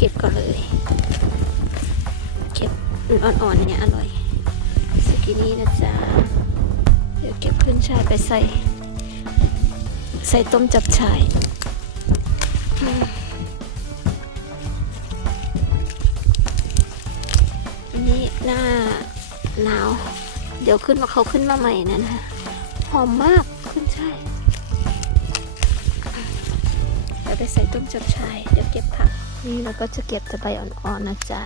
เก็บก่อนเลย เก็บอ่อนๆเนี่ยอร่อยสกินี่นะจ๊ะ เดี๋ยวเก็บขึ้นชายไปใส่ ใส่ต้มจับฉ่ายอันนี้หน้าหนาว เดี๋ยวขึ้นมาเขาขึ้นมาใหม่นะนะหอมมากขึ้นชายเดี๋ยวไปใส่ต้มจับฉ่าย เดี๋ยวเก็บผัก นี่เราก็จะเก็บแต่ใบอ่อนๆนะจ๊ะ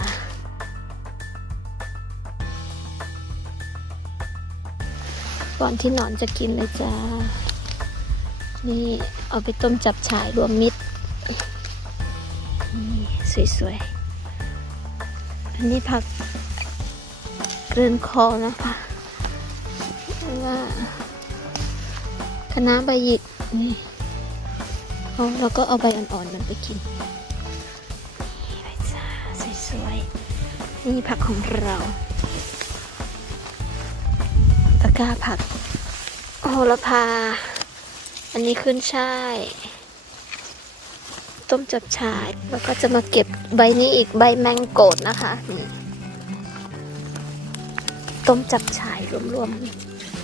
ก่อนที่หนอนจะกินเลยจ้า นี่เอาไปต้มจับฉ่ายรวมมิตร นี่สวยๆ อันนี้ผักเกลือนคอนะคะว่าคะน้าใบหยิกนี่เอาแล้วก็เอาใบอ่อนๆมันไปกิน สวย นี่ผักของเรา ตะกร้าผัก โหระพา อันนี้ขึ้นช่าย ต้มจับฉาย แล้วก็จะมาเก็บใบนี้อีกใบแมงโกดนะคะนี่ต้มจับฉายรวม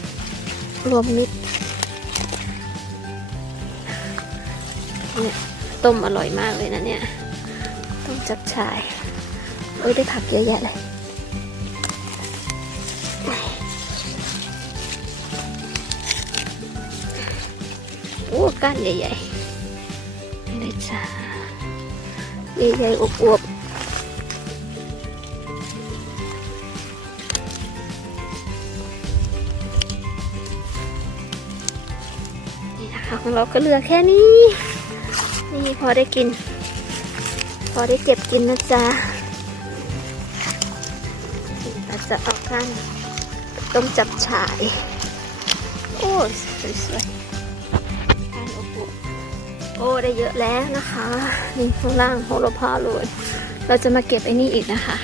ๆรวมมิตรเนี่ยต้มอร่อยมากเลยนะเนี่ย ต้มจับฉาย เอ้ยได้ผักเยอะแยะเลยโอ้ก้านใหญ่ๆนี่เลยจ้าใหญ่ๆอวบๆนี่นะคะของเราก็เหลือแค่นี้ นี่พอได้กิน พอได้เก็บกินนะจ๊ะเรา จะเอาก้านต้มจับฉาย โอ้ยสวยๆการอบอุ่นโอ้ได้เยอะแล้วนะคะ นี่ข้างล่างโหระพาโรยเราจะมาเก็บไอ้นี่อีกนะคะ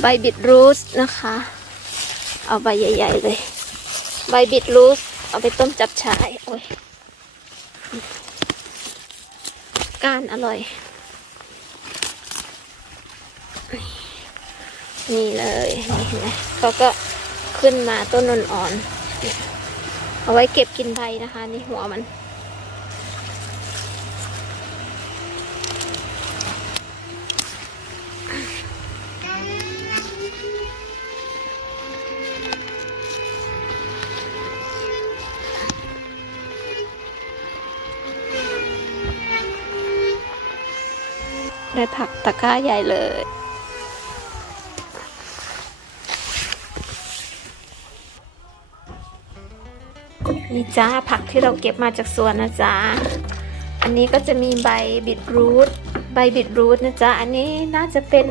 ใบบิดรูสนะคะ เอาใบใหญ่ ๆ เลย ใบบิดรูสเอาไปต้มจับฉายโอ้ยก้านอร่อย นี่เลยนี่เห็นไหมเขาก็ขึ้นมาต้นอ่อนๆเอาไว้เก็บกินใบนะคะ นี่หัวมัน ได้ผักตะกร้าใหญ่เลย นี่จ้าผักที่เราเก็บมาจากสวนนะจ๊ะอันนี้ก็จะมีใบบิดรูทใบบิดรูทนะจ๊ะอันนี้น่าจะเป็น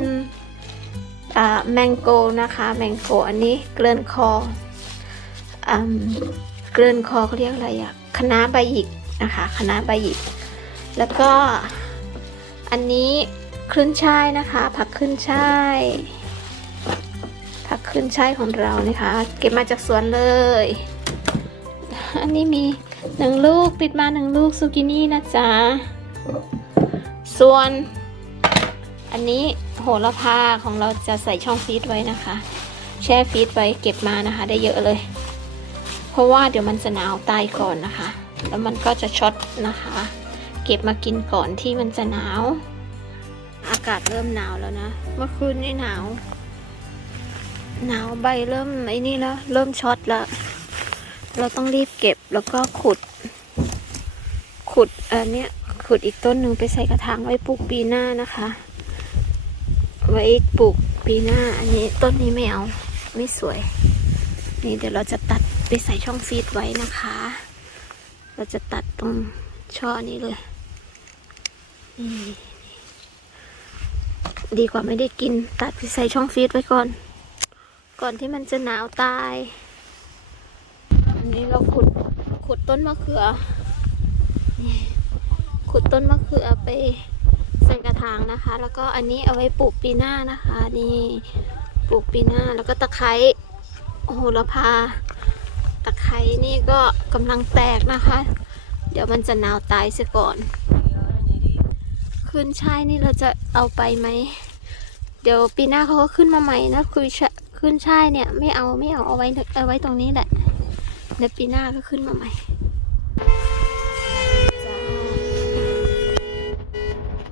แมงโกนะคะแมงโกอันนี้เกลือนคอเกลือนคอเขาเรียกอะไรอะคะน้าใบหยิกนะคะคะน้าใบหยิก แล้วก็อันนี้ขึ้นช่ายนะคะ ผักขึ้นช่ายผักขึ้นช่ายของเรานะคะ เก็บมาจากสวนเลย อันนี้มีหนึ่งลูกติดมาหนึ่งลูกซูกินี่นะจ๊ะ ส่วน อันนี้โหระพาของเราจะใส่ช่องฟรีซไว้นะคะ แช่ฟรีซไว้เก็บมานะคะ ได้เยอะเลย เพราะว่าเดี๋ยวมันจะหนาวตายก่อนนะคะ แล้วมันก็จะช็อตนะคะ เก็บมากินก่อนที่มันจะหนาว อากาศเริ่มหนาวแล้วนะ เมื่อคืนนี่หนาว หนาวใบเริ่มไอ้นี่แล้วเริ่มช็อตแล้ว เราต้องรีบเก็บแล้วก็ขุด ขุดอันเนี้ยขุดอีกต้นหนึ่งไปใส่กระถางไว้ปลูกปีหน้านะคะ ไว้ปลูกปีหน้า อันนี้ต้นนี้ไม่เอาไม่สวย นี่เดี๋ยวเราจะตัดไปใส่ช่องฟีดไว้นะคะ เราจะตัดตรงช่อนี้เลยนี่ดีกว่าไม่ได้กินตัดไปใส่ช่องฟีดไว้ก่อน ก่อนที่มันจะหนาวตาย เราขุดขุดต้นมะเขือ ขุดต้นมะเขือไปใส่กระถางนะคะ แล้วก็อันนี้เอาไว้ปลูกปีหน้านะคะ นี่ปลูกปีหน้าแล้วก็ตะไคร้โอ้โหระพา ตะไคร้นี่ก็กำลังแตกนะคะ เดี๋ยวมันจะหนาวตายเสียก่อน ขึ้นช่ายนี่เราจะเอาไปไหม เดี๋ยวปีหน้าเขาก็ขึ้นมาใหม่นะคือขึ้นช่ายเนี่ยไม่เอาไม่เอาเอาไว้เอาไว้ตรงนี้แหละ เดี๋ยวปีหน้าก็ขึ้นมาใหม่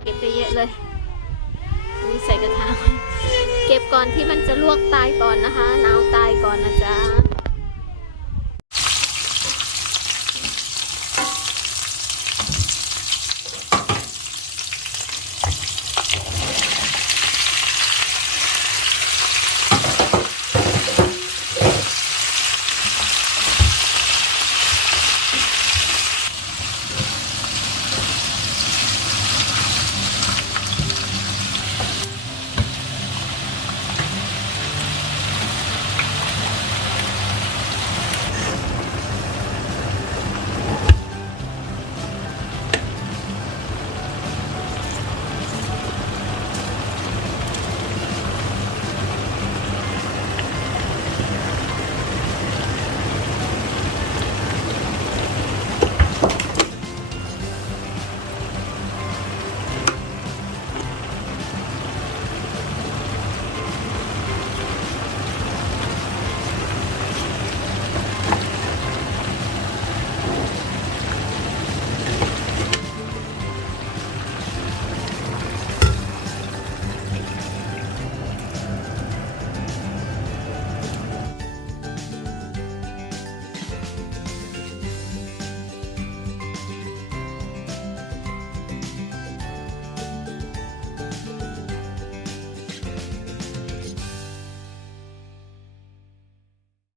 เก็บไปเยอะเลยนี่ใส่กระถางเก็บก่อนที่มันจะลวกตายก่อนนะคะหนาวตายก่อน